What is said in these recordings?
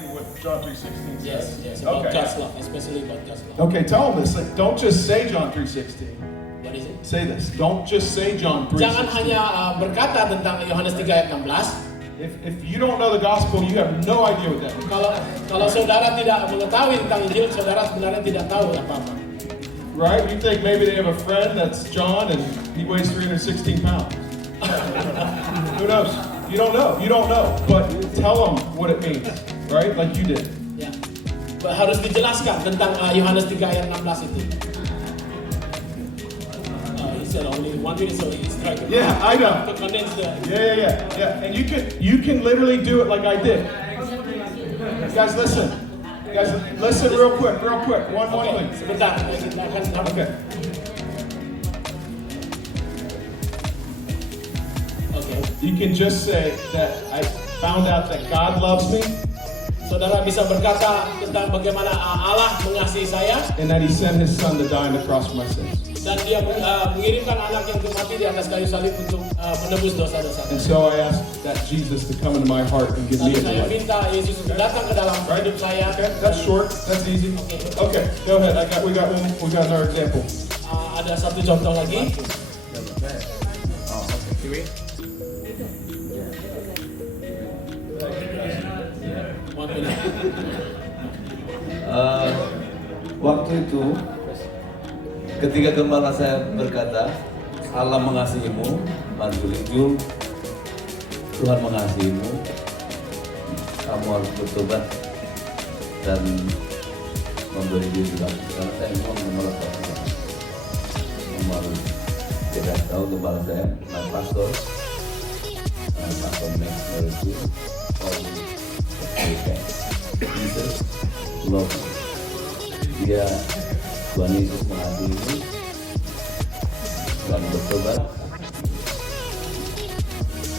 understanding what John 3:16 says. Yes, about Okay. God's love, especially about God's love. Okay, tell them this. Like, don't just say John 3:16. What is it? Say this. Don't just say John 3:16. Jangan hanya berkata tentang Yohanes 3 ayat 16. If you don't know the gospel, you have no idea what that means. Kalau saudara tidak mengetahui tentang Injil, saudara sebenarnya tidak tahu apa-apa. Right? You think maybe they have a friend that's John and he weighs 316 pounds. Who knows? You don't know. You don't know. But tell them what it means. Right? Like you did. Ya. Harus dijelaskan tentang Yohanes 3 ayat 16 itu. He said only 1 minute, so he's trying to I know. condense the... Yeah. And you can literally do it like I did. Guys, listen. Guys, listen real quick. One thing. Sebentar, kita akan... Okay. You can just say that I found out that God loves me. Saudara bisa berkata tentang bagaimana Allah mengasihi saya. And that He sent His Son to die on the cross for my sins. Dan dia mengirimkan anak yang mati di atas kayu salib untuk menebus dosa-dosa. And so I ask that Jesus to come into my heart and give me a Saya life. minta Yesus untuk datang ke dalam hidup saya. Okay, that's short. That's easy. Okay, go ahead. We got another example. Ada satu contoh lagi. Waktu itu ketika gembala saya berkata Allah mengasihimu, Manjuli Jul, Tuhan mengasihimu, kamu harus bertobat dan memberi diri lagi. Karena saya memang menolak Tuhan. Kamu harus tidak tahu gembala saya, my pastor Max Meritu, Jesus love you. Dia Tuhan Yesus mengasihi dan bertobat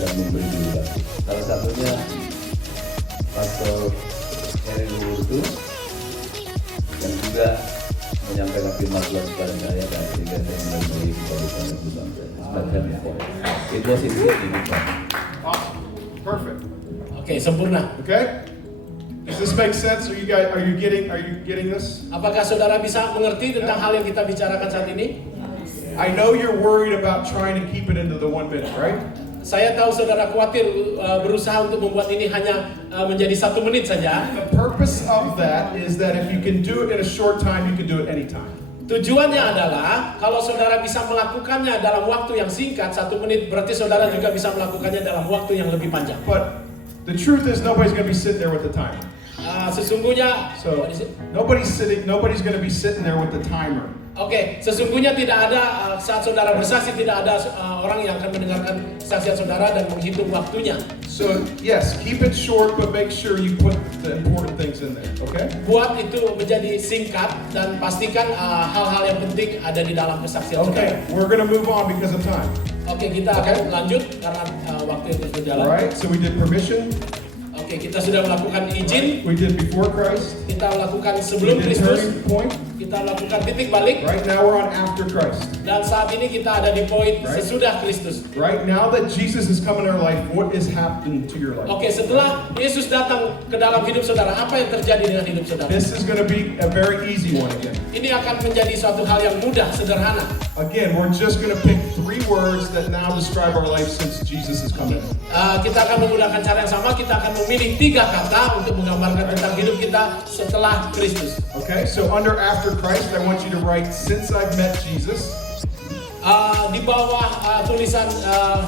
dan memberi diri lagi. Salah satunya Pastor Heri Wurdu dan juga menyampaikan firman Tuhan kepada saya dan sehingga saya memberi kebaikan yang berbangsa. It was easy. Awesome. Perfect. Oke, sempurna. Okay? Does this make sense? Are you getting this? Apakah saudara bisa mengerti tentang hal yang kita bicarakan saat ini? I know you're worried about trying to keep it into the 1 minute, right? Saya tahu saudara khawatir berusaha untuk membuat ini hanya menjadi 1 menit saja. The purpose of that is that if you can do it in a short time, you can do it anytime. Tujuannya adalah kalau saudara bisa melakukannya dalam waktu yang singkat 1 menit, berarti saudara juga bisa melakukannya dalam waktu yang lebih panjang. But the truth is nobody's going to be sitting there with the timer. Sesungguhnya, So nobody's going to be sitting there with the timer. Oke, sesungguhnya tidak ada saat saudara bersaksi tidak ada orang yang akan mendengarkan kesaksian saudara dan menghitung waktunya. So yes, keep it short, but make sure you put the important things in there. Okay? Buat itu menjadi singkat dan pastikan hal-hal yang penting ada di dalam kesaksian saudara. Okay, we're going to move on because of time. Oke, kita akan lanjut karena waktu yang terus berjalan. All right. So we did permission. Oke, kita sudah melakukan izin. We did before Christ. Kita lakukan We sebelum did Kristus. turning point. Kita lakukan titik balik. Right now we're on after Christ. Dan saat ini kita ada di poin Right. sesudah Kristus. Right now that Jesus has come in our life, what is happening to your life? Oke, setelah Yesus datang ke dalam hidup saudara, apa yang terjadi dengan hidup saudara? This is going to be a very easy one again. Ini akan menjadi suatu hal yang mudah, sederhana. Again, we're just going to pick 3 words that now describe our life since Jesus has come in. Kita akan menggunakan cara yang sama. Kita akan memilih 3 kata untuk menggambarkan tentang hidup kita setelah Kristus. Okay, so under after Christ, I want you to write since I've met Jesus. Di bawah tulisan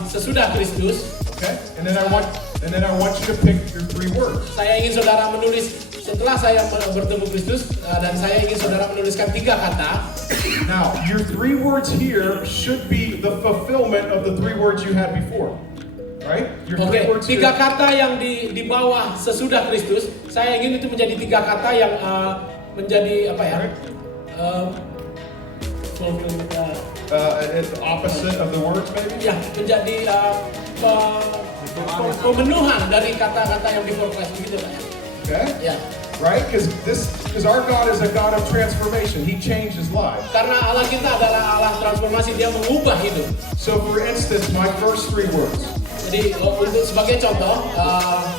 sesudah Kristus, Okay, and then I want you to pick your 3 words. saya ingin saudara menulis setelah saya bertemu Kristus dan saya ingin saudara menuliskan 3 kata. Now, your 3 words here should be the fulfillment of the 3 words you had before. Right? Your 3 words 3 here. kata yang di bawah sesudah Kristus, saya ingin itu menjadi 3 kata yang menjadi apa ya? It's the opposite of the words, maybe? Ya, menjadi pemenuhan dari kata-kata yang before Christ begitu kan? Okay? Ya. Right? Because our God is a God of transformation. He changes lives. Karena Allah kita adalah Allah transformasi, Dia mengubah hidup. So for instance, my first 3 words. Jadi untuk sebagai contoh,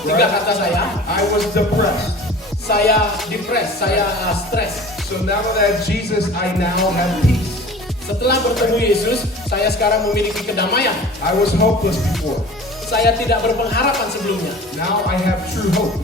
tiga kata saya. I was depressed. Saya depres, saya stres. So now that I have Jesus, I now have peace. Setelah bertemu Yesus, saya sekarang memiliki kedamaian. I was hopeless before. Saya tidak berpengharapan sebelumnya. Now I have true hope.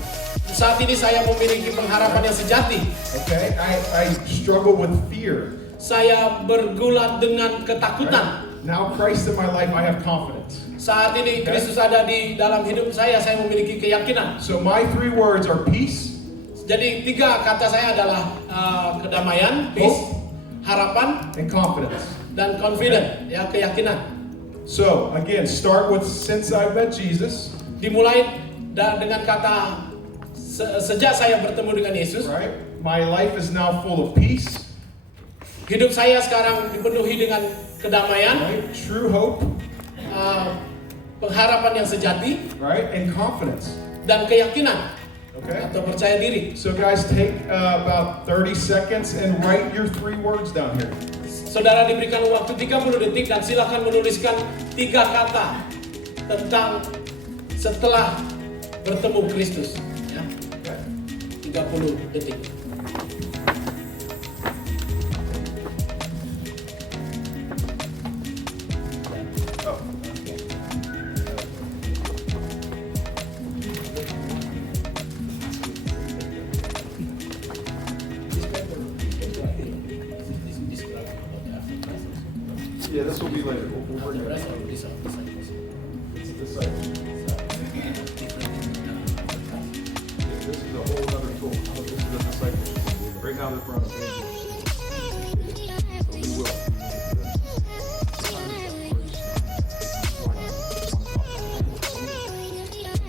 Saat ini saya memiliki pengharapan yang sejati. Okay? I struggle with fear. Saya bergulat dengan ketakutan. Now Christ in my life, I have confidence. Saat ini Kristus ada di dalam hidup saya memiliki keyakinan. So my 3 words are peace, Jadi tiga kata saya adalah kedamaian, peace, harapan, and confidence. dan confident, ya keyakinan. So again, start with since I've met Jesus, Dimulai dengan kata sejak saya bertemu dengan Yesus, right? My life is now full of peace, hidup saya sekarang dipenuhi dengan kedamaian, right? True hope, pengharapan yang sejati, right? And confidence. dan keyakinan Okay? atau percaya diri. So guys, take about 30 seconds and write your 3 words down here. Saudara diberikan waktu 30 detik dan silakan menuliskan 3 kata tentang setelah bertemu Kristus. Ya. 30 detik. Yeah, this will be later. We'll bring it up. It's discipleship. This is a whole other tool. This is the discipleship. Right now they're front of page. So we will.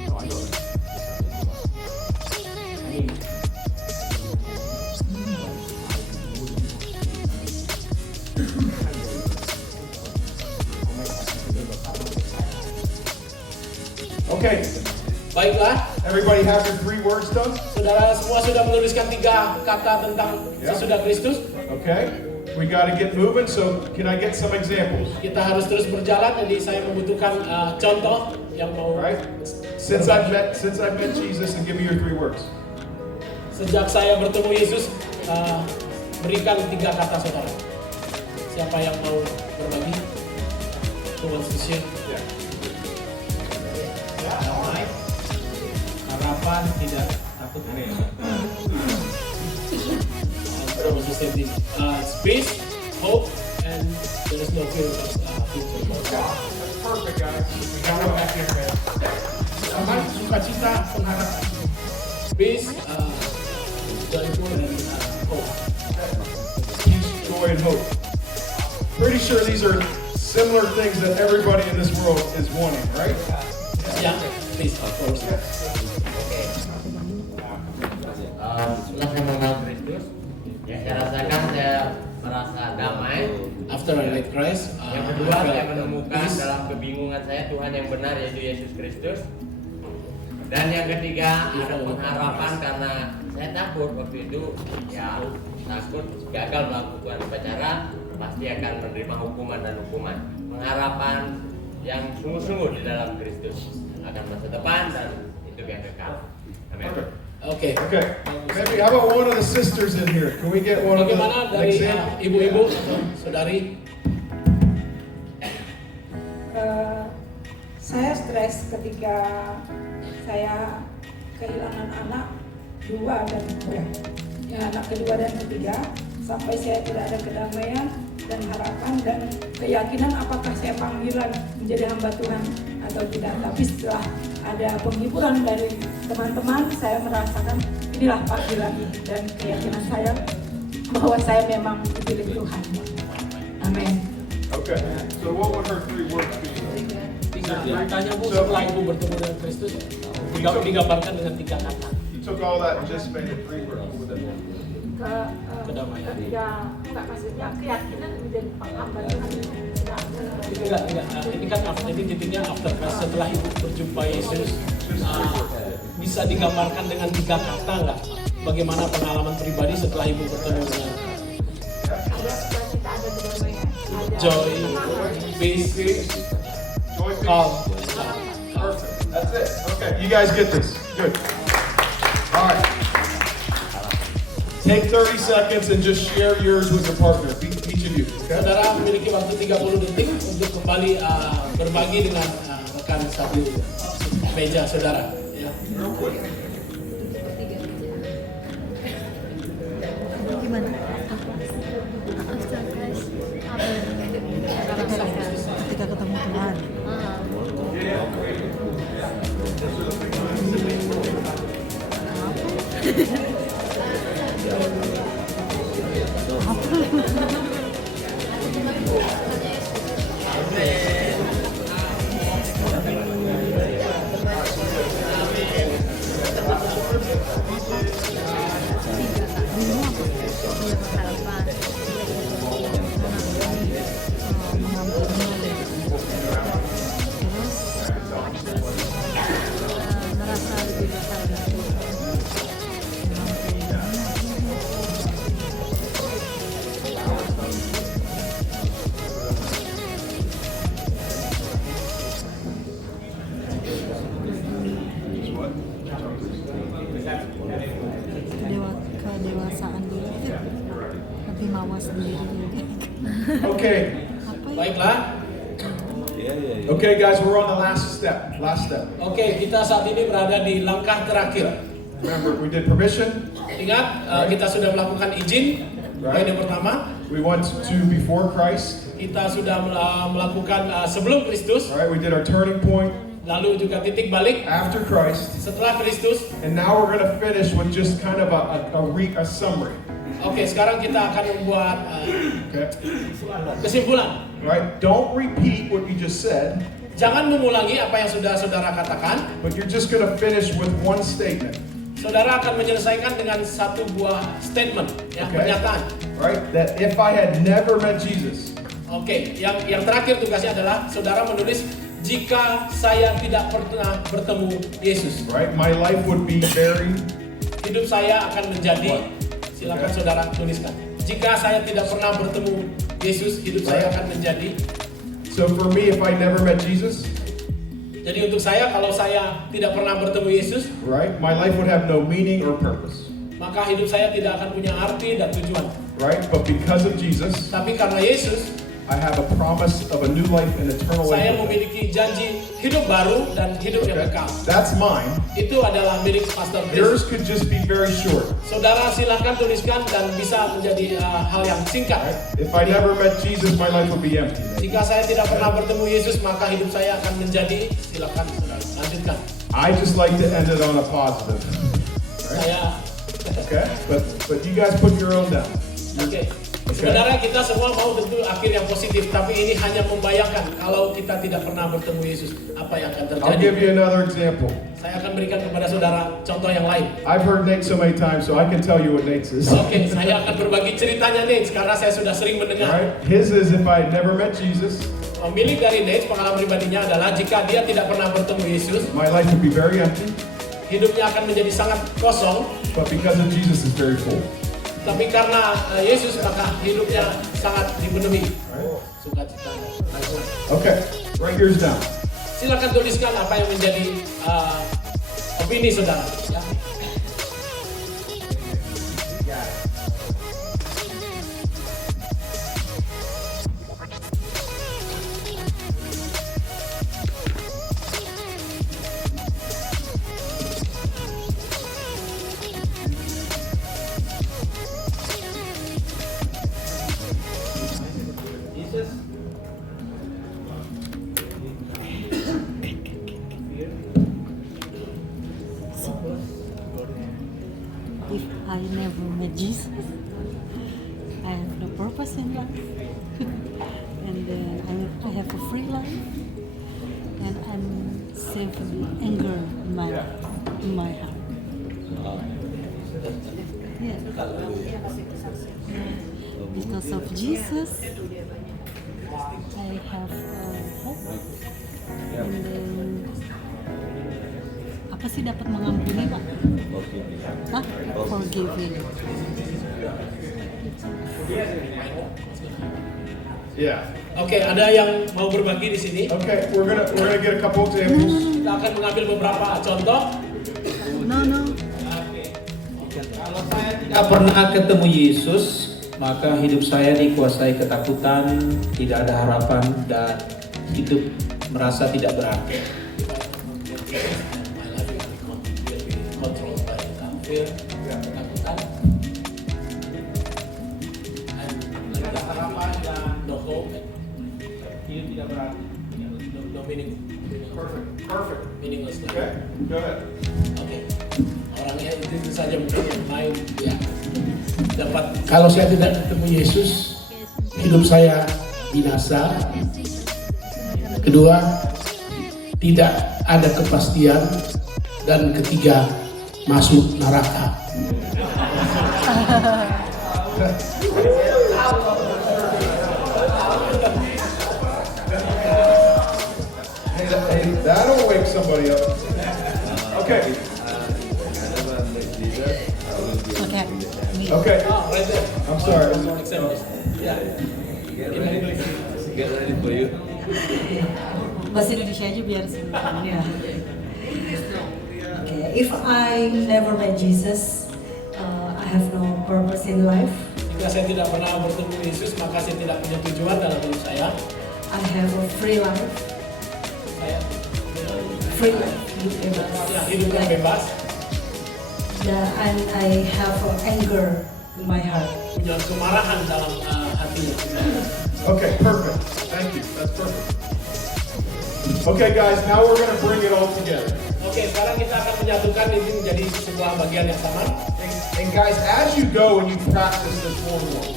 No, I know that. Okay, Baiklah, everybody have your 3 words done? saudara semua sudah menuliskan 3 kata tentang Ya. sesudah Kristus. Okay, we got to get moving, so can I get some examples? Kita harus terus berjalan, jadi saya membutuhkan contoh yang mau. All right, since I've met Jesus, and give me your 3 words. Sejak saya bertemu Yesus, berikan 3 kata saudara. Siapa yang mau berbagi? Who wants to share? Yeah. Damai, harapan, tidak takut. What was the same thing? Space, hope, and there is no fear of future. That's perfect, guys. We got it back here, man. Damai, sukacita, pengharapan. Peace, joyful, and hope. Peace, joy, and hope. Pretty sure these are similar things that everybody in this world is wanting, right? Yeah, peace, of course. Setelah saya mengenal Kristus, ya saya rasakan saya merasa damai. After I met Christ, Yang kedua, I saya felt menemukan peace. dalam kebingungan saya Tuhan yang benar, yaitu Yesus Kristus. Dan yang ketiga, ada pengharapan karena saya takut waktu itu, ya takut gagal melakukan upacara, pasti akan menerima hukuman dan hukuman. Pengharapan yang sungguh-sungguh di dalam Kristus akan masa depan dan hidup yang kekal. Amin. Perfect. Oke. Okay. Maybe how about one of the sisters in here? Can we get one of the Bagaimana dari examples? ibu-ibu atau saudari? Saya stres ketika saya kehilangan anak 2 dan 3. Ya, anak kedua dan ketiga, sampai saya tidak ada kedamaian dan harapan dan keyakinan apakah saya panggilan menjadi hamba Tuhan atau tidak. Tapi setelah ada penghiburan dari teman-teman, saya merasakan inilah panggilan dan keyakinan saya bahwa saya memang dipilih Tuhan. Amin. Okay. So what would her 3 words be? Tanya Bu, setelah ibu bertemu dengan Kristus, digambarkan dengan 3 kata. You took all that and just made it 3 words. What would that be? Kedamaian. Enggak, maksudnya keyakinan menjadi hamba Tuhan. Enggak. Ini kan jadi titiknya after Christ, setelah ibu berjumpa Yesus, bisa digambarkan dengan 3 kata nggak? Bagaimana pengalaman pribadi setelah ibu bertemu dengan Ada sukacita, ada kedamaian. joy, peace, Joy, peace. calm, Perfect. That's it. Okay, you guys get this. Good. All right. Take 30 seconds and just share yours with your partner, each of you. Okay? Saudara memiliki waktu 30 detik untuk kembali berbagi dengan rekan satu meja saudara. Ya. Real quick. Gimana? Ketika ketemu Tuhan. Merasa lebih besar lagi. Kedewasaan diri itu lebih mawas diri juga. Okay. Apa ya? Baiklah. Okay, guys, we're on the last step. Last step. Oke, kita saat ini berada di langkah terakhir. Remember, we did permission. Ingat, kita sudah melakukan izin. Poin yang pertama, We went to before Christ. kita sudah melakukan sebelum Kristus, All right, we did our turning point lalu juga titik balik after Christ. setelah Kristus. And now we're going to finish with just kind of a summary. Oke, sekarang kita akan membuat Okay? kesimpulan. Right? Don't repeat what you just said, Jangan mengulangi apa yang sudah saudara katakan. but you're just going to finish with one statement. Saudara akan menyelesaikan dengan satu buah statement, ya, Okay. pernyataan. Right? That if I had never met Jesus, Oke, yang terakhir tugasnya adalah saudara menulis jika saya tidak pernah bertemu Yesus, right, my life would be very, hidup saya akan menjadi. Silakan saudara tuliskan. Jika saya tidak pernah bertemu Yesus, hidup saya akan menjadi. so for me, if I never met Jesus, Jadi untuk saya, kalau saya tidak pernah bertemu Yesus, right, my life would have no meaning or purpose. maka hidup saya tidak akan punya arti dan tujuan. Right? But because of Jesus, Tapi karena Yesus, I have a promise of a new life and eternal saya life. memiliki janji hidup baru dan hidup yang Okay? kekal. That's mine. Itu adalah milik Pastor Chris. Yours could just be very short. Saudara silahkan tuliskan dan bisa menjadi hal yang singkat. If I never met Jesus, my life would be empty. Jika saya tidak pernah bertemu Yesus, maka hidup saya akan menjadi. Silakan saudara lanjutkan. I just like to end it on a positive. Saya, Okay? But you guys put your own down. oke. Sebenarnya kita semua mau tentu akhir yang positif, tapi ini hanya membayangkan kalau kita tidak pernah bertemu Yesus, apa yang akan I'll give terjadi. you another example. Saya akan berikan kepada saudara contoh yang lain. I've heard Nate so many times, so I can tell you what Nate's is. Oke, saya akan berbagi ceritanya nih, karena saya sudah sering mendengar. Right? His is if I had never met Jesus, Milik dari Nate, pengalaman pribadinya adalah jika dia tidak pernah bertemu Yesus, my life would be very empty. hidupnya akan menjadi sangat kosong. But because of Jesus, it's very full. Tapi karena Yesus, maka hidupnya sangat dipenuhi. Right? Sukacita. Okay, write yours down. Silakan tuliskan apa yang menjadi opini saudara. Ya. If I never met Jesus, I have no purpose in life, and I have a free life, and I'm saving anger in my heart. Yeah. Because of Jesus, I have hope, and then apa sih dapat mengampuni Pak? Hah? Forgiving. Yeah. Oke, ada yang mau berbagi di sini. Okay, we're gonna get a couple examples. Kita akan mengambil beberapa contoh. No. Kalau saya tidak pernah ketemu Yesus, maka hidup saya dikuasai ketakutan, tidak ada harapan, dan hidup merasa tidak berarti. My life will be controlled by fear, ketakutan, and Tidak ada harapan dan no hope, hidup tidak berarti. no meaning, Perfect. meaningless life. Okay, go ahead. Oke, orangnya itu saja mungkin yang lain ya dapat. Kalau saya tidak ketemu Yesus, hidup saya binasa. Kedua, tidak ada kepastian. Dan ketiga, masuk neraka. Hey, that'll wake somebody up. Okay, Whenever I meet Jesus, I will be Okay. okay. Oh, right there. I'm sorry. Example. Ya. get ready for you. Bahasa Indonesia aja biar simpan ya. Okay, if I never met Jesus, I have no purpose in life. Jika saya tidak pernah bertemu Yesus, maka saya tidak punya tujuan dalam hidup saya. I have a free life. Saya Free life, hidup bebas. ya, hidup yang bebas, And I have anger in my heart. punya kemarahan dalam hatinya. Okay, perfect. Thank you. That's perfect. Okay, guys, now we're gonna bring it all together. Oke, sekarang kita akan menyatukan ini menjadi sebuah bagian yang sama. And guys, as you go and you practice this one-on-one,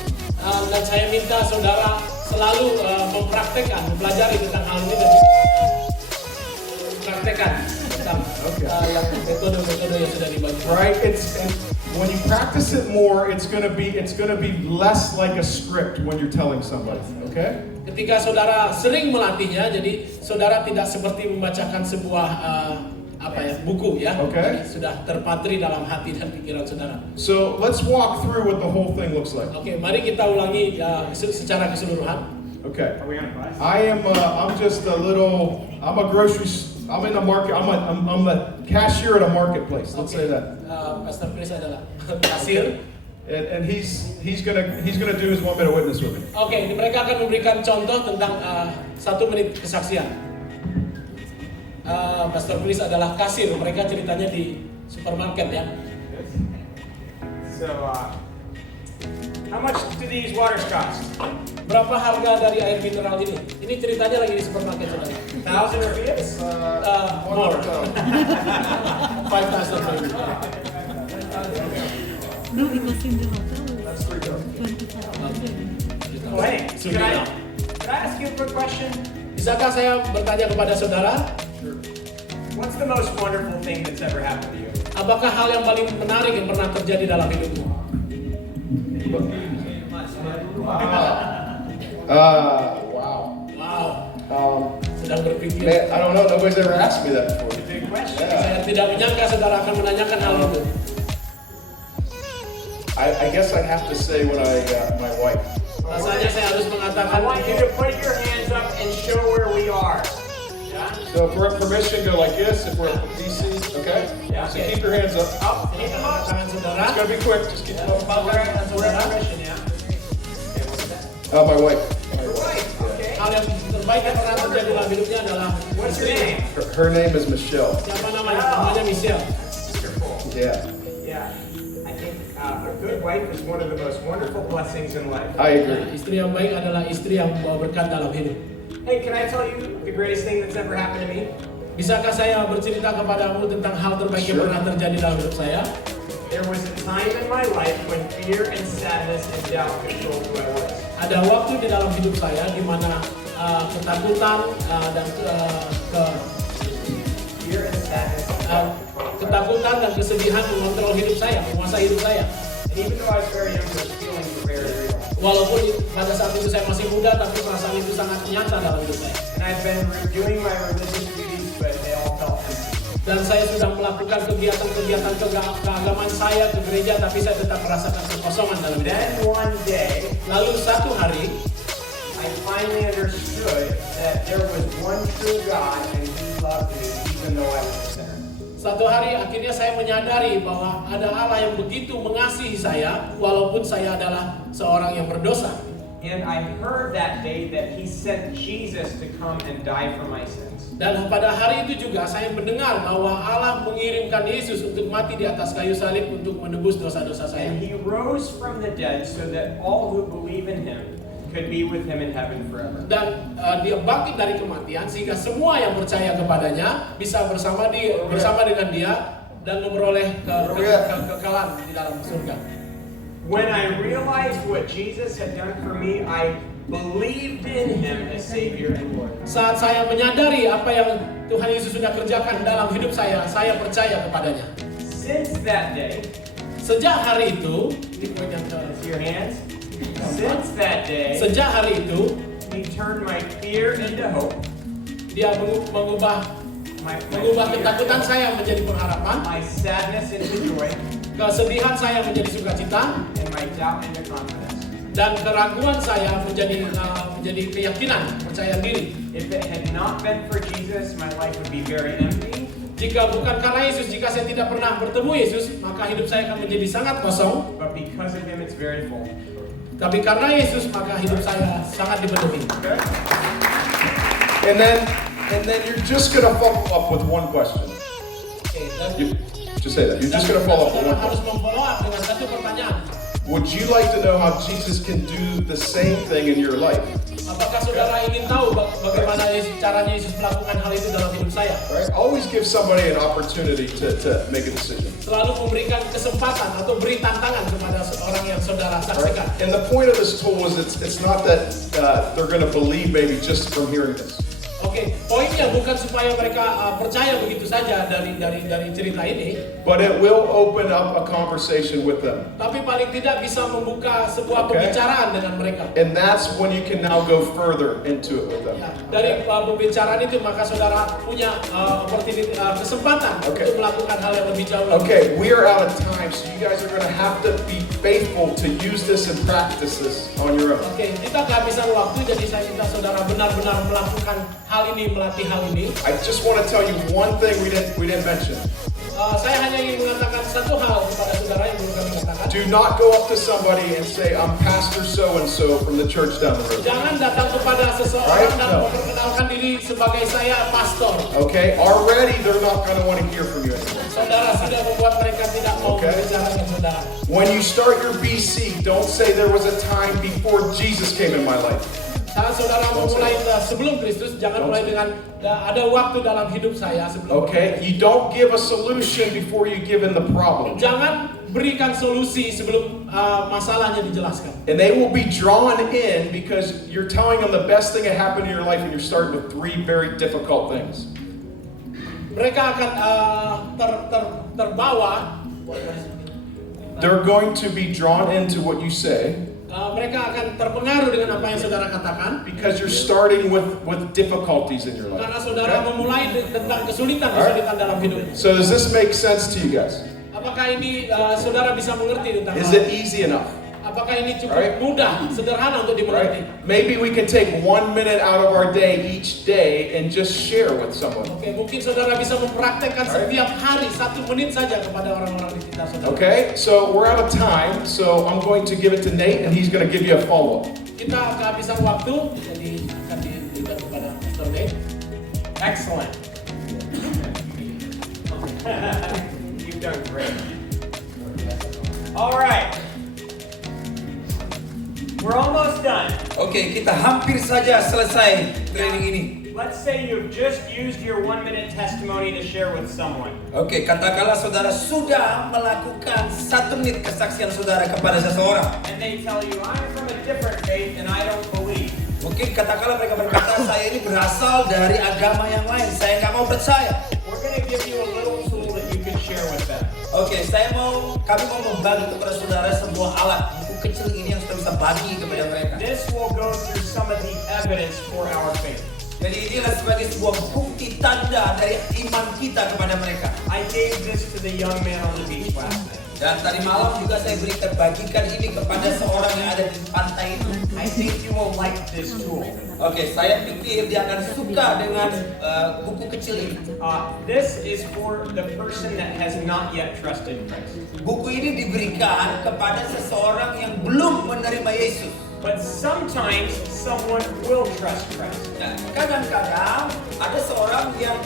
Dan saya minta saudara selalu mempraktekkan, mempelajari tentang hal ini dan mempraktekkan tentang yang metode-metode yang sudah dibagi. right? And when you practice it more, it's gonna be less like a script when you're telling somebody. Okay? Ketika saudara sering melatihnya, jadi saudara tidak seperti membacakan sebuah buku ya. Oke. Jadi sudah terpatri dalam hati dan pikiran saudara. So let's walk through what the whole thing looks like. Oke, mari kita ulangi secara keseluruhan. Okay. I'm in a market. I'm the cashier at a marketplace. Let's say that. Pastor Chris adalah kasir. And he's gonna do his 1 minute witness with me. Oke, mereka akan memberikan contoh tentang 1 menit kesaksian. Pastor Chris adalah kasir. Mereka ceritanya di supermarket ya. So, how much do these waters cost? Berapa harga dari air mineral ini? Ini ceritanya lagi di supermarket saudara. 1,000 rupees? More. 5,000 maybe. No, because in the hotel That's $3. 25,000. Oh, hey, can I ask you a quick question? Bisakah saya bertanya kepada saudara, What's the most wonderful thing that's ever happened to you? apakah hal yang paling menarik yang pernah terjadi dalam hidupmu? Wow. Wow, sedang berpikir. Man, I don't know. Nobody's ever asked me that before. Big question. Saya tidak menyangka saudara akan menanyakan hal itu. I guess I have to say what my wife. Rasanya saya harus I mengatakan want you to put your hands up and show where we are. Yeah? So if we're at permission, go like this. If we're at DC, okay? Yeah. So keep your hands up. Up, ini hands up. tangan saudara. It's gonna be quick. Just keep them up. We're at permission, yeah? My wife. Your wife, okay. Hal yang terbaik yang pernah terjadi dalam hidupnya adalah What's your name? Her name is Michelle. siapa namanya? Namanya Michelle. Wonderful. Yeah, Yeah. I think a good wife is one of the most wonderful blessings in life. I agree. Istri yang baik adalah istri yang membawa berkat dalam hidup. Hey, can I tell you the greatest thing that's ever happened to me? Bisakah saya bercerita kepadamu tentang hal terbaik yang Sure. pernah terjadi dalam hidup saya? There was a time in my life when fear and sadness and doubt controlled who I was. Ada waktu di dalam hidup saya di mana ketakutan dan Fear and sadness. ketakutan dan kesedihan mengontrol hidup saya, menguasai hidup saya. And even though I was very young, those feelings were very real. Walaupun pada saat itu saya masih muda, tapi perasaan itu sangat nyata dalam hidup saya. And I've been doing my religious duties, but they all felt empty. Dan saya sudah melakukan kegiatan-kegiatan keagamaan saya ke gereja, tapi saya tetap merasakan kekosongan dalam hidup. Then one day, Lalu satu hari, I I finally understood that there was one true God and He loved me even though I was a sinner. Satu hari akhirnya saya menyadari bahwa ada Allah yang begitu mengasihi saya walaupun saya adalah seorang yang berdosa. And I heard that day that He sent Jesus to come and die for my sins. Dan pada hari itu juga saya mendengar bahwa Allah mengirimkan Yesus untuk mati di atas kayu salib untuk menebus dosa-dosa saya. And He rose from the dead so that all who believe in Him could be with Him in heaven forever. Dan dia bangkit dari kematian sehingga semua yang percaya kepadanya bisa bersama dengan dia dan memperoleh kekekalan di dalam surga. When I realized what Jesus had done for me, I believed in Him as Savior and Lord. Saat saya menyadari apa yang Tuhan Yesus sudah kerjakan dalam hidup saya percaya kepadanya. Since that day, Sejak hari itu, see your hands. Since that day, sejak hari itu, He turned my fear into hope, dia mengubah ketakutan saya menjadi pengharapan, my sadness into joy, kesedihan saya menjadi sukacita, and my doubt into confidence. dan keraguan saya menjadi keyakinan, percaya diri. If it had not been for Jesus, my life would be very empty. Jika bukan karena Yesus, jika saya tidak pernah bertemu Yesus, maka hidup saya akan menjadi sangat kosong. But because of Him, it's very full. Tapi karena Yesus, maka hidup saya sangat dipenuhi. Okay? And then you're just gonna follow up with one question. Oke, dan Just say that. You're just gonna follow up with saudara one harus question. memfollow up dengan satu pertanyaan. Would you like to know how Jesus can do the same thing in your life? Apakah saudara ingin tahu bagaimana caranya Yesus melakukan hal itu dalam hidup saya? Right? Always give somebody an opportunity to make a decision. Selalu memberikan kesempatan atau beri tantangan kepada orang yang saudara saksikan. Right? And the point of this tool is it's not that they're going to believe maybe just from hearing this. Oke, poinnya bukan supaya mereka percaya begitu saja dari cerita ini, But it will open up a conversation with them. tapi paling tidak bisa membuka sebuah Oke. pembicaraan dengan mereka. And that's when you can now go further into it with them. Ya, dari pembicaraan itu maka saudara punya kesempatan Oke. untuk melakukan hal yang lebih jauh lagi. Okay, we are out of time, so you guys are going to have to be faithful to use this and practice this on your own. Oke, kita kehabisan waktu, jadi saya minta saudara benar-benar melakukan hal ini, melatih hal ini. I just want to tell you one thing we didn't mention. Saya hanya ingin mengatakan satu hal kepada saudara yang belum kami katakan. Do not go up to somebody and say, I'm Pastor so-and-so from the church down the road. Jangan datang kepada seseorang Right? dan No. memperkenalkan diri sebagai saya pastor. Okay? Already they're not going to want to hear from you anymore. Saudara sudah membuat mereka tidak mau Okay. berbicara dengan saudara. When you start your BC, don't say there was a time before Jesus came in my life. Saat saudara memulai sebelum Kristus, jangan mulai dengan ada waktu dalam hidup saya sebelum. Okay? You don't give a solution before you give in the problem. Jangan berikan solusi sebelum masalahnya dijelaskan. And they will be drawn in because you're telling them the best thing that happened in your life and you're starting with 3 very difficult things. Mereka akan terbawa. They're going to be drawn into what you say Mereka akan terpengaruh dengan apa yang saudara katakan. because you're starting with difficulties in your life. Karena saudara Okay? memulai tentang kesulitan dalam hidup. So does this make sense to you guys? Apakah ini saudara bisa mengerti tentang Is hal? it easy enough? Apakah ini cukup Alright. mudah, sederhana untuk dimengerti? Right? Maybe we can take 1 minute out of our day each day and just share with someone. Oke, mungkin saudara bisa mempraktekkan Alright. setiap hari 1 menit saja kepada orang-orang di sekitar saudara. Okay? So we're out of time, so I'm going to give it to Nate and he's going to give you a follow-up. Kita kehabisan waktu, jadi akan diberikan kepada Pastor Nate. Excellent. You've done great. All right. We're almost done. Oke, kita hampir saja selesai training ini. Let's say you've just used your 1-minute testimony to share with someone. Oke, katakanlah saudara sudah melakukan 1 menit kesaksian saudara kepada seseorang. And they tell you, I'm from a different faith and I don't believe. Mungkin katakanlah mereka berkata, saya ini berasal dari agama yang lain, saya nggak mau percaya. We're going to give you a little tool that you can share with them. Oke, kami mau membagi kepada saudara sebuah alat buku kecil ini yang sudah bisa bagi kepada mereka. This will go through some of the evidence for our faith. Jadi inilah sebagai sebuah bukti tanda dari iman kita kepada mereka. I gave this to the young man on the beach last night. Dan tadi malam juga saya bagikan ini kepada seorang yang ada di pantai itu. I think you will like this tool. Oke, saya pikir dia akan suka dengan buku kecil ini. This is for the person that has not yet trusted Christ. Buku ini diberikan kepada seseorang yang belum menerima Yesus. But sometimes someone will trust Christ. Nah, kadang-kadang ada seorang yang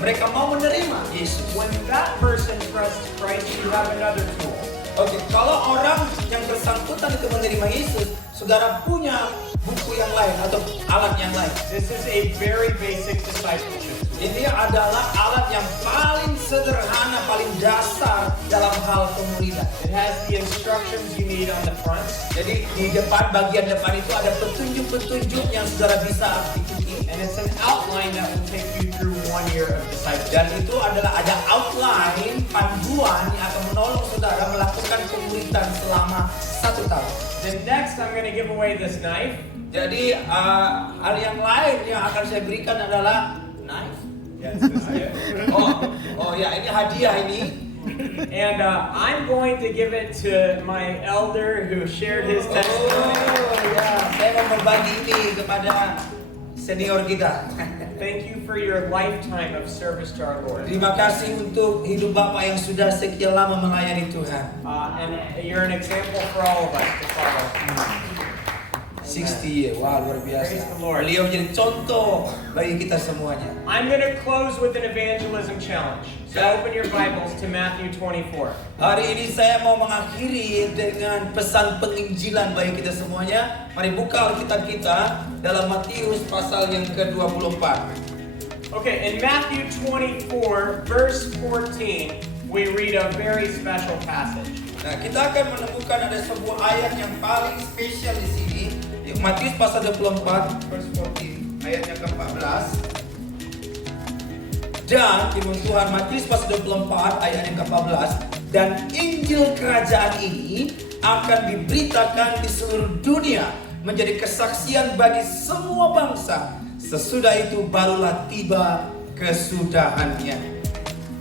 mereka mau menerima Yesus. When that person trusts Christ, you have another tool. Oke, kalau orang yang bersangkutan itu menerima Yesus, saudara punya buku yang lain atau alat yang lain. This is a very basic discipleship tool. Ini adalah alat yang paling sederhana, paling dasar dalam hal pemuridan. It has the instructions you need on the front. Jadi di depan, bagian depan itu ada petunjuk-petunjuk yang saudara bisa ikuti. And it's an outline that will take you through 1 year of discipleship. Dan itu adalah ada outline, panduan yang akan menolong saudara melakukan pemuridan selama 1 tahun. Then next I'm going to give away this knife. Jadi hal yang lain yang akan saya berikan adalah knife. Yes, this is it. Oh ya, ini hadiah ini. And I'm going to give it to my elder who shared his testimony. Oh ya, saya mau berbagi ini kepada senior kita. Thank you for your lifetime of service to our Lord. Terima kasih untuk hidup Bapak yang sudah sekian lama melayani Tuhan. And you're an example for all of us to follow. 60 years, wah luar biasa. Praise the Lord. Beliau menjadi contoh bagi kita semuanya. I'm going to close with an evangelism challenge. So open your Bibles to Matthew 24. Hari ini saya mau mengakhiri dengan pesan penginjilan bagi kita semuanya. Mari buka Alkitab kita dalam Matius pasal yang ke-24. Okay, in Matthew 24, verse 14, we read a very special passage. Nah, kita akan menemukan ada sebuah ayat yang paling spesial di sini. Matius pasal 24, verse 14, ayat yang ke-14. Dan firman Tuhan Matius pasal 24 ayat yang ke-14, dan Injil kerajaan ini akan diberitakan di seluruh dunia menjadi kesaksian bagi semua bangsa. Sesudah itu barulah tiba kesudahannya.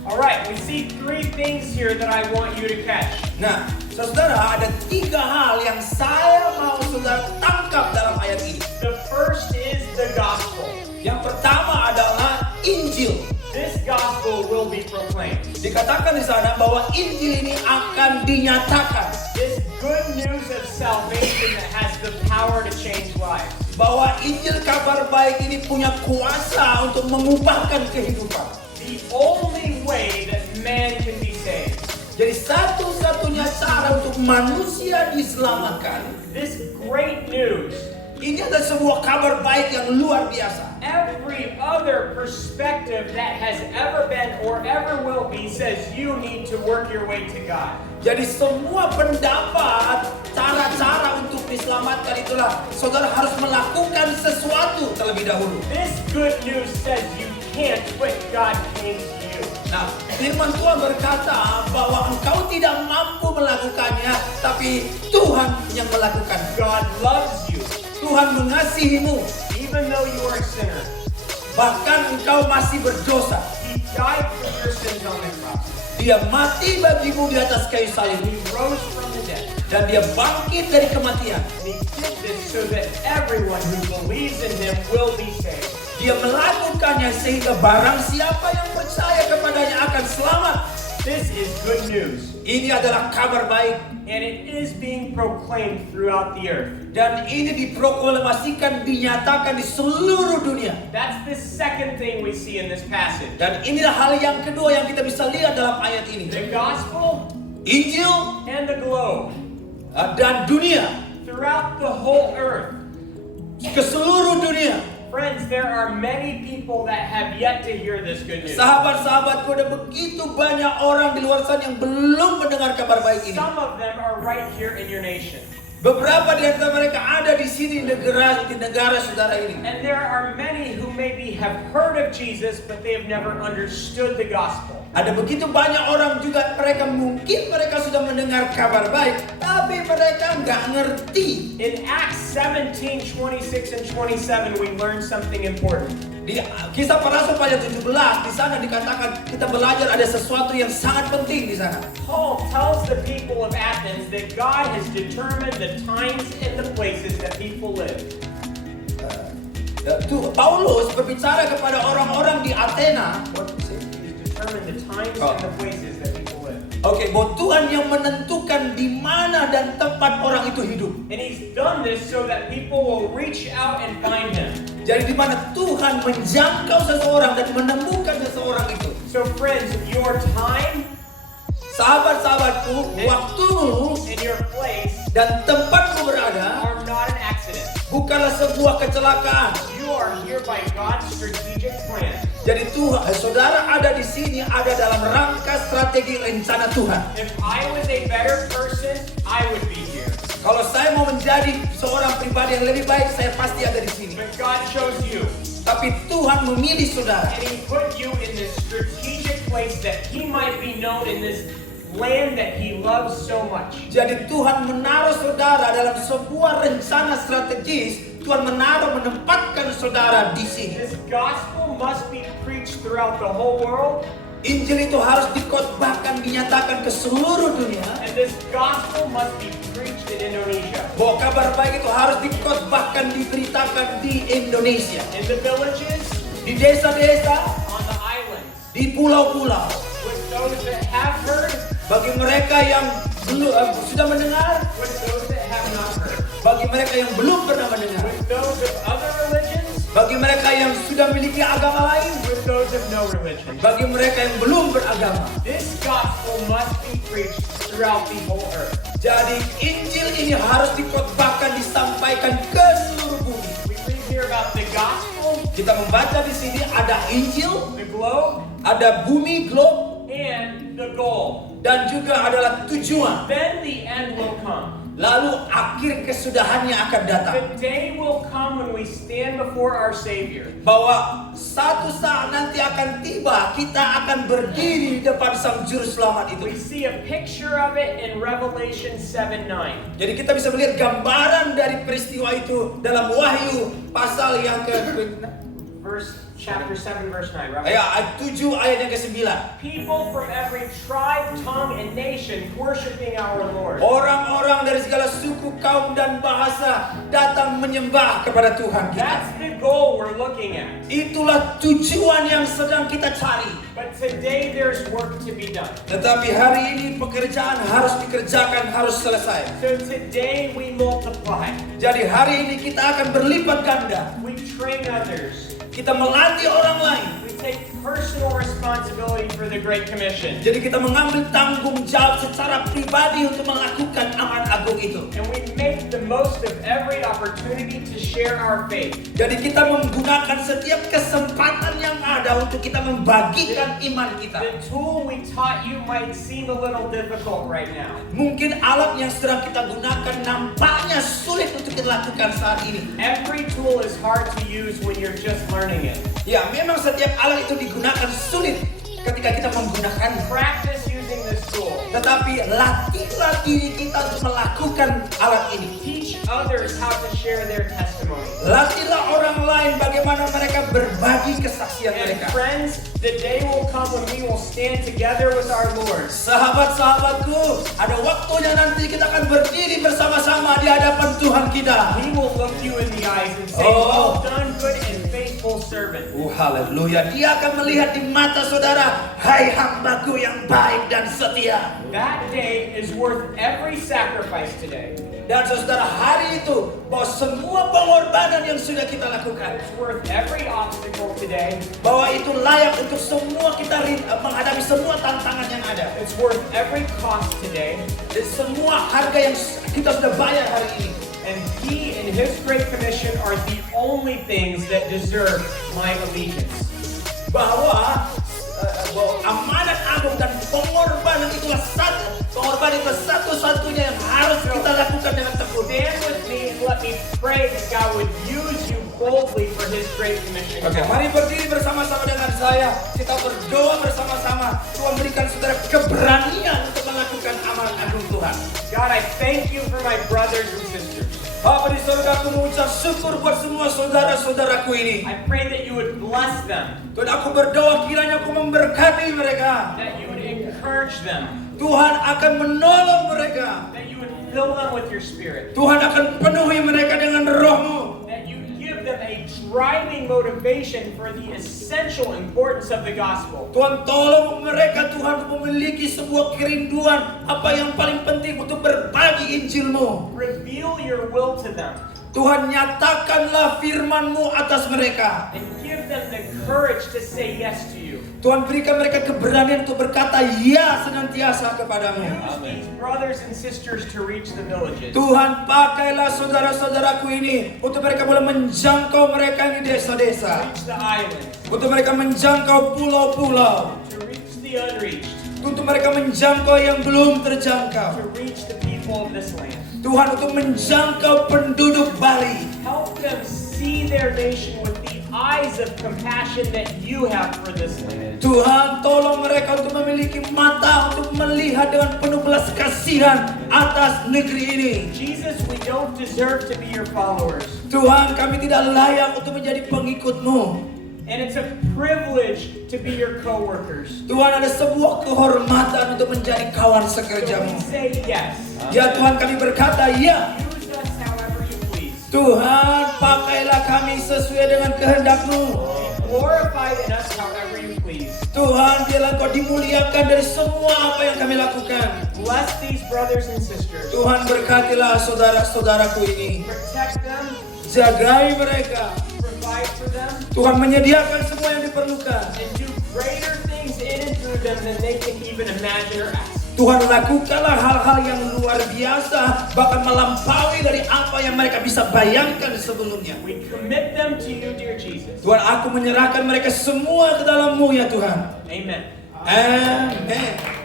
Alright, we see 3 things here that I want you to catch. Nah, saudara, ada 3 hal yang saya mau saudara tangkap dalam ayat ini. The first is the gospel. Yang pertama adalah Injil. This gospel will be proclaimed. Dikatakan di sana bahwa Injil ini akan dinyatakan. This good news of salvation that has the power to change lives. Bahwa Injil kabar baik ini punya kuasa untuk mengubahkan kehidupan. The only way that man can be saved. Jadi satu-satunya cara untuk manusia diselamatkan. This great news. Ini adalah sebuah kabar baik yang luar biasa. Every other perspective that has ever been or ever will be says you need to work your way to God. Jadi semua pendapat, cara-cara untuk diselamatkan itulah saudara harus melakukan sesuatu terlebih dahulu. This good news says you can't, but God came to you. Nah, firman Tuhan berkata bahwa engkau tidak mampu melakukannya, tapi Tuhan yang melakukan. God loves you. Tuhan mengasihimu, even though you are a sinner. Bahkan engkau masih berdosa. He died for your sins on the cross. Dia mati bagimu di atas kayu salib. He rose from the dead. Dan dia bangkit dari kematian. And he did this so that everyone who believes in him will be saved. Dia melakukannya sehingga barang siapa yang percaya kepadanya akan selamat. This is good news. Ini adalah kabar baik. And it is being proclaimed throughout the earth. Dan ini diproklamasikan, dinyatakan di seluruh dunia. That's the second thing we see in this passage. Dan inilah hal yang kedua yang kita bisa lihat dalam ayat ini. The gospel, Injil, and the globe. Dan dunia. Throughout the whole earth. Ke seluruh dunia. Friends, there are many people that have yet to hear this good news. Sahabat-sahabatku, ada begitu banyak orang di luar sana yang belum mendengar kabar baik ini. Some of them are right here in your nation. Beberapa di antara mereka ada di sini di negara saudara ini. And there are many who maybe have heard of Jesus, but they have never understood the gospel. Ada begitu banyak orang juga mungkin mereka sudah mendengar kabar baik, tapi mereka nggak ngerti. In Acts 17:26 and 27, we learn something important. Di Kisah Para Rasul pasal 17 di sana dikatakan kita belajar ada sesuatu yang sangat penting di sana. Paul tells the people of Athens that God has determined the times and the places that people live. Paulus berbicara kepada orang-orang di Athena. He's determined the times and the places that people live. Oke, bahwa Tuhan yang menentukan di mana dan tempat orang itu hidup. And he's done this so that people will reach out and find him. Jadi di mana Tuhan menjangkau seseorang dan menemukan seseorang itu. So friends, your time, sahabat-sahabatku, waktumu and your place dan tempatmu berada are not an accident. bukanlah sebuah kecelakaan. You are here by God's strategic plan. Jadi Tuhan, saudara ada di sini ada dalam rangka strategi rencana Tuhan. If I was a better person, I would be here. Kalau saya mau menjadi seorang pribadi yang lebih baik, saya pasti ada di sini. But God chose you. Tapi Tuhan memilih saudara. And He put you in this strategic place that He might be known in this land that He loves so much. Jadi Tuhan menaruh saudara dalam sebuah rencana strategis. Tuhan menempatkan saudara di sini. This gospel must be preached throughout the whole world. Injil itu harus dikhotbahkan, dinyatakan ke seluruh dunia. And this gospel must be preached in Indonesia. Bahwa kabar baik itu harus dikhotbahkan, diberitakan di Indonesia. In the villages, di desa-desa, on the islands, di pulau-pulau. with those that have heard, bagi mereka yang belum sudah mendengar, with those that have not heard, bagi mereka yang belum pernah mendengar, with those of other religions, bagi mereka yang sudah memiliki agama lain, with those of no religion. bagi mereka yang belum beragama. This gospel must be preached throughout the whole earth. Jadi Injil ini harus dikhotbahkan, disampaikan ke seluruh bumi. We read here about the gospel, Kita membaca di sini ada Injil, the globe, ada bumi, globe, and the goal. dan juga adalah tujuan. Then the end will come. Lalu akhir kesudahannya akan datang. The day will come when we stand before our Savior. Bahwa satu saat nanti akan tiba, kita akan berdiri di depan Sang Juru Selamat itu. We see a picture of it in Revelation 7:9. Jadi kita bisa melihat gambaran dari peristiwa itu dalam Wahyu pasal yang Chapter 7, verse 9. ayat 7 ayat yang ke-9. People from every tribe, tongue, and nation worshiping our Lord. Orang-orang dari segala suku, kaum, dan bahasa datang menyembah kepada Tuhan kita. That's the goal we're looking at. Itulah tujuan yang sedang kita cari. But today there's work to be done. Tetapi hari ini pekerjaan harus dikerjakan, harus selesai. So today we multiply. Jadi hari ini kita akan berlipat ganda. We train others. Kita melatih orang lain. We take personal responsibility for the Great Commission. Jadi kita mengambil tanggung jawab secara pribadi untuk melakukan amanat agung itu. And we make the most of every opportunity to share our faith. Jadi kita menggunakan setiap kesempatan yang ada untuk kita membagikan iman kita. The tool we taught you might seem a little difficult right now. Mungkin alat yang sedang kita gunakan nampaknya sulit untuk kita lakukan saat ini. Every tool is hard to use when you're just learning it. Ya, memang setiap alat itu digunakan sulit ketika kita menggunakannya. Practice using this tool. Tetapi latihlah diri kita untuk melakukan alat ini. Teach others how to share their testimony. Latihlah orang lain bagaimana mereka berbagi kesaksian And mereka. friends, the day will come when we will stand together with our Lord. Sahabat-sahabatku, ada waktunya nanti kita akan berdiri bersama-sama di hadapan Tuhan kita. He will look you in the eyes and say, Oh. well done, good and faithful servant. Haleluya. Dia akan melihat di mata saudara, hai hambaku yang baik dan setia. That day is worth every sacrifice today. Dan saudara, hari itu bahwa semua pengorbanan yang sudah kita lakukan, It's worth every obstacle today. bahwa itu layak untuk semua kita menghadapi semua tantangan yang ada. It's worth every cost today. Dan semua harga yang kita sudah bayar hari ini. And He and His Great Commission are the only things that deserve my allegiance. Bahwa amanat agung dan pengorbanan itulah satu-satunya yang harus kita lakukan dengan tekun. Stand with me and let me pray that God would use you boldly for His Great Commission. Oke, mari berdiri bersama-sama dengan saya. Kita berdoa bersama-sama. Tuhan berikan saudara keberanian untuk melakukan amanat agung Tuhan. God, I thank you for my brothers and sisters. Bapa di surga, aku mengucap syukur buat semua saudara-saudaraku ini. I pray that you would bless them, Tuhan, aku berdoa kiranya aku memberkati mereka. that you would encourage them, Tuhan akan menolong mereka. that you would fill them with your Spirit, Tuhan akan penuhi mereka dengan roh-Mu. that you give them a driving motivation for the essential importance of the gospel. Tuhan tolong mereka, Tuhan, untuk memiliki sebuah kerinduan apa yang paling penting untuk berbagi Injil-Mu. Reveal your will to them Tuhan, nyatakanlah firman-Mu atas mereka. and give them the courage to say yes to you. Tuhan, berikan mereka keberanian untuk berkata ya senantiasa kepadamu. Use these brothers and sisters to reach the villages. Tuhan, pakailah saudara-saudaraku ini untuk mereka boleh menjangkau mereka di desa-desa, Reach the islands, untuk mereka menjangkau pulau-pulau, to reach the unreached, untuk mereka menjangkau yang belum terjangkau. to reach the people of this land. Tuhan, untuk menjangkau penduduk Bali. Help them see their nation with the eyes of compassion that you have for this land. Tuhan, tolong mereka untuk memiliki mata untuk melihat dengan penuh belas kasihan atas negeri ini. Jesus, we don't deserve to be your followers. Tuhan, kami tidak layak untuk menjadi pengikut-Mu. And it's a privilege to be your co-workers. Tuhan, ada sebuah kehormatan untuk menjadi kawan So sekerjamu. we say yes. Ya Tuhan, kami berkata ya. Use us however you please. Tuhan, pakailah kami sesuai dengan kehendak-Mu. Be glorified in us however you please. Tuhan, biarlah Engkau dimuliakan dari semua apa yang kami lakukan. Bless these brothers and sisters. Tuhan, berkatilah saudara-saudaraku ini. Protect them. Jagai mereka. Provide for them. Tuhan, menyediakan semua yang diperlukan. And do greater things in and through them than they can even imagine or ask. Tuhan, lakukanlah hal-hal yang luar biasa, bahkan melampaui dari apa yang mereka bisa bayangkan sebelumnya. We commit them to you, dear Jesus. Tuhan, aku menyerahkan mereka semua ke dalam-Mu ya Tuhan. Amen. Amin.